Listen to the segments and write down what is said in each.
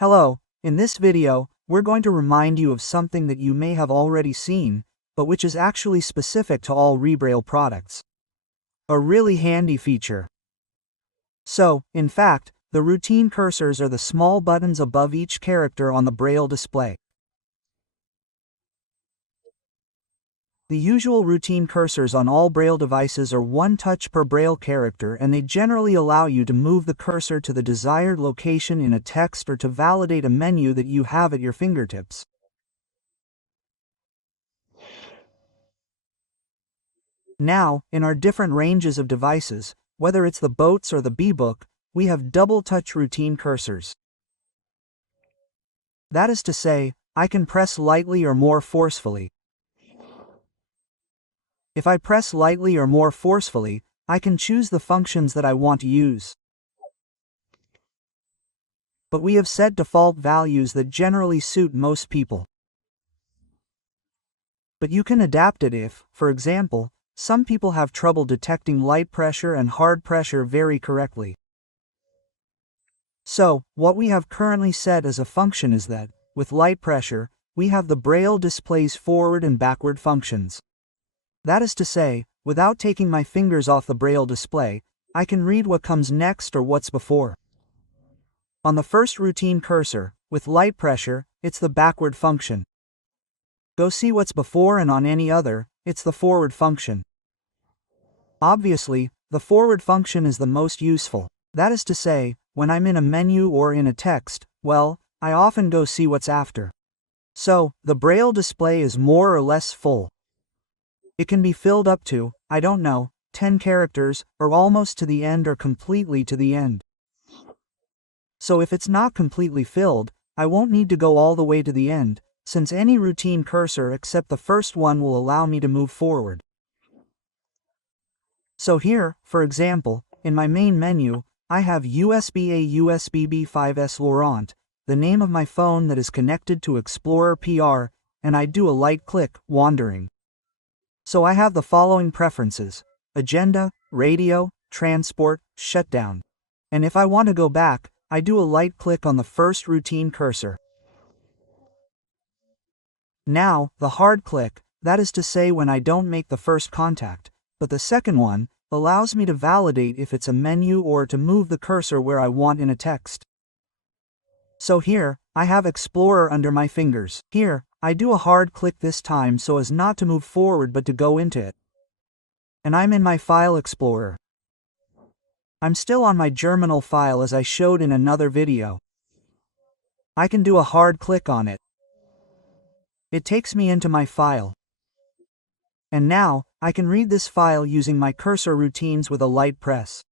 Hello, in this video, we're going to remind you of something that you may have already seen, but which is actually specific to all rebraille products. A really handy feature. So, in fact, the routine cursors are the small buttons above each character on the Braille display. The usual routine cursors on all Braille devices are one touch per Braille character, and they generally allow you to move the cursor to the desired location in a text or to validate a menu that you have at your fingertips. Now, in our different ranges of devices, whether it's the Boats or the bBook, we have double-touch routine cursors. That is to say, I can press lightly or more forcefully. If I press lightly or more forcefully, I can choose the functions that I want to use. But we have set default values that generally suit most people. But you can adapt it if, for example, some people have trouble detecting light pressure and hard pressure very correctly. So, what we have currently set as a function is that, with light pressure, we have the Braille display's forward and backward functions. That is to say, without taking my fingers off the Braille display, I can read what comes next or what's before. On the first routine cursor, with light pressure, it's the backward function. Go see what's before, and on any other, it's the forward function. Obviously, the forward function is the most useful. That is to say, when I'm in a menu or in a text, well, I often go see what's after. So, the Braille display is more or less full. It can be filled up to, I don't know, 10 characters, or almost to the end or completely to the end. So if it's not completely filled, I won't need to go all the way to the end, since any routine cursor except the first one will allow me to move forward. So here, for example, in my main menu, I have USB-A USB-B 5S Laurent, the name of my phone that is connected to Explorer PR, and I do a light click, wandering. So I have the following preferences: agenda, radio, transport, shutdown. And if I want to go back, I do a light click on the first routine cursor. Now, the hard click, that is to say when I don't make the first contact, but the second one, allows me to validate if it's a menu or to move the cursor where I want in a text. So here, I have Explorer under my fingers. Here, I do a hard click this time so as not to move forward but to go into it. And I'm in my File Explorer. I'm still on my Germinal file as I showed in another video. I can do a hard click on it. It takes me into my file. And now, I can read this file using my cursor routines with a light press.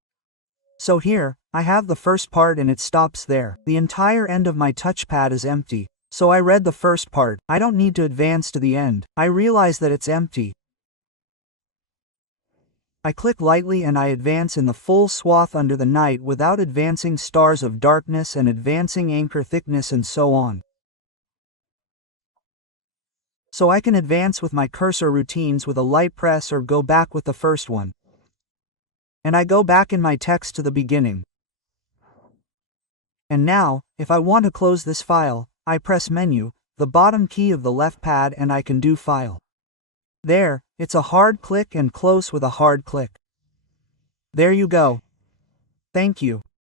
So here, I have the first part and it stops there. The entire end of my touchpad is empty. So I read the first part. I don't need to advance to the end. I realize that it's empty. I click lightly and I advance in the full swath under the night without advancing stars of darkness and advancing anchor thickness and so on. So I can advance with my cursor routines with a light press or go back with the first one. And I go back in my text to the beginning. And now, if I want to close this file, I press Menu, the bottom key of the left pad, and I can do File. There, it's a hard click and close with a hard click. There you go. Thank you.